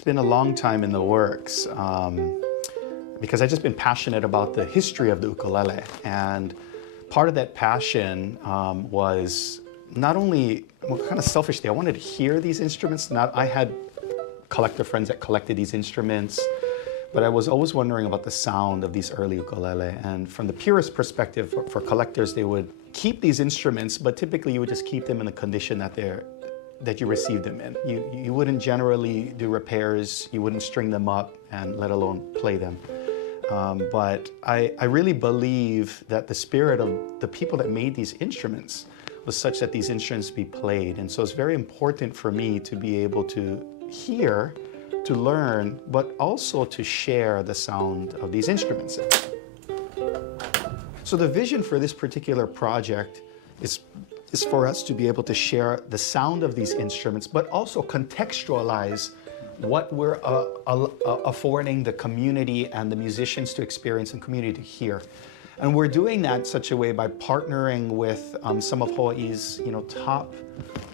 It's been a long time in the works because I've just been passionate about the history of the ukulele. And part of that passion was not only, well, kind of selfishly, I wanted to hear these instruments. I had collector friends that collected these instruments, but I was always wondering about the sound of these early ukulele. And from the purist perspective, for collectors, they would keep these instruments, but typically you would just keep them in the condition that you received them in. You wouldn't generally do repairs, you wouldn't string them up, and let alone play them. But I really believe that the spirit of the people that made these instruments was such that these instruments be played. And so it's very important for me to be able to hear, to learn, but also to share the sound of these instruments. So the vision for this particular project is for us to be able to share the sound of these instruments, but also contextualize what we're affording the community and the musicians to experience and community to hear. And we're doing that in such a way by partnering with some of Hawaii's top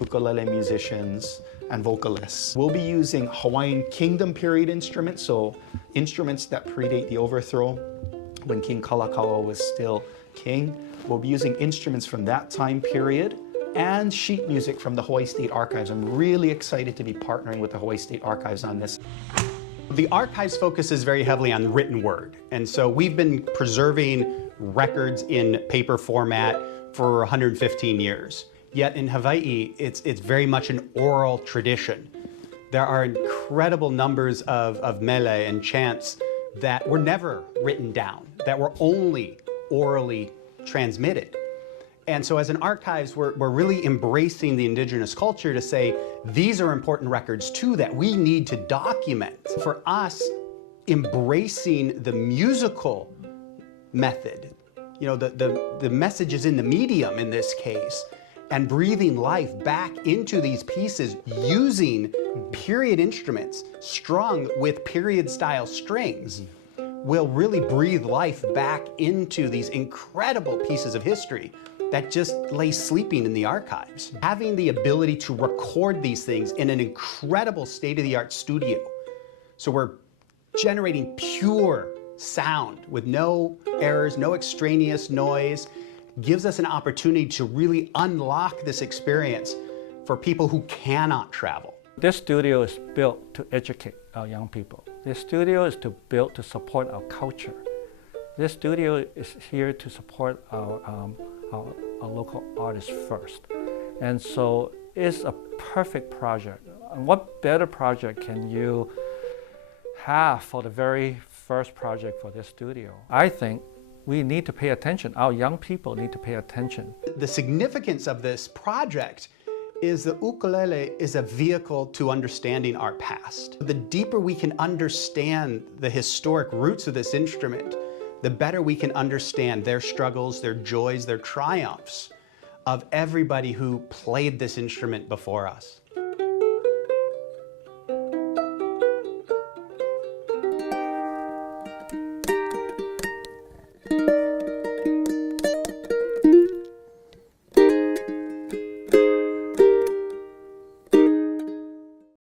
ukulele musicians and vocalists. We'll be using Hawaiian Kingdom period instruments, so instruments that predate the overthrow when King Kalakaua was still king. We'll be using instruments from that time period and sheet music from the Hawaii State Archives. I'm really excited to be partnering with the Hawaii State Archives on this. The archives focuses very heavily on written word, and so we've been preserving records in paper format for 115 years. Yet in Hawaii, it's very much an oral tradition. There are incredible numbers of mele and chants that were never written down, that were only orally transmitted. And so as an archives, we're really embracing the indigenous culture to say, these are important records too that we need to document. For us, embracing the musical method, the message is in the medium in this case, and breathing life back into these pieces using period instruments strung with period style strings will really breathe life back into these incredible pieces of history that just lay sleeping in the archives. Having the ability to record these things in an incredible state-of-the-art studio, so we're generating pure sound with no errors, no extraneous noise, gives us an opportunity to really unlock this experience for people who cannot travel. This studio is built to educate our young people. This studio is built to support our culture. This studio is here to support our local artists first. And so it's a perfect project. And what better project can you have for the very first project for this studio? I think we need to pay attention. Our young people need to pay attention. The significance of this project is the ukulele is a vehicle to understanding our past. The deeper we can understand the historic roots of this instrument, the better we can understand their struggles, their joys, their triumphs of everybody who played this instrument before us.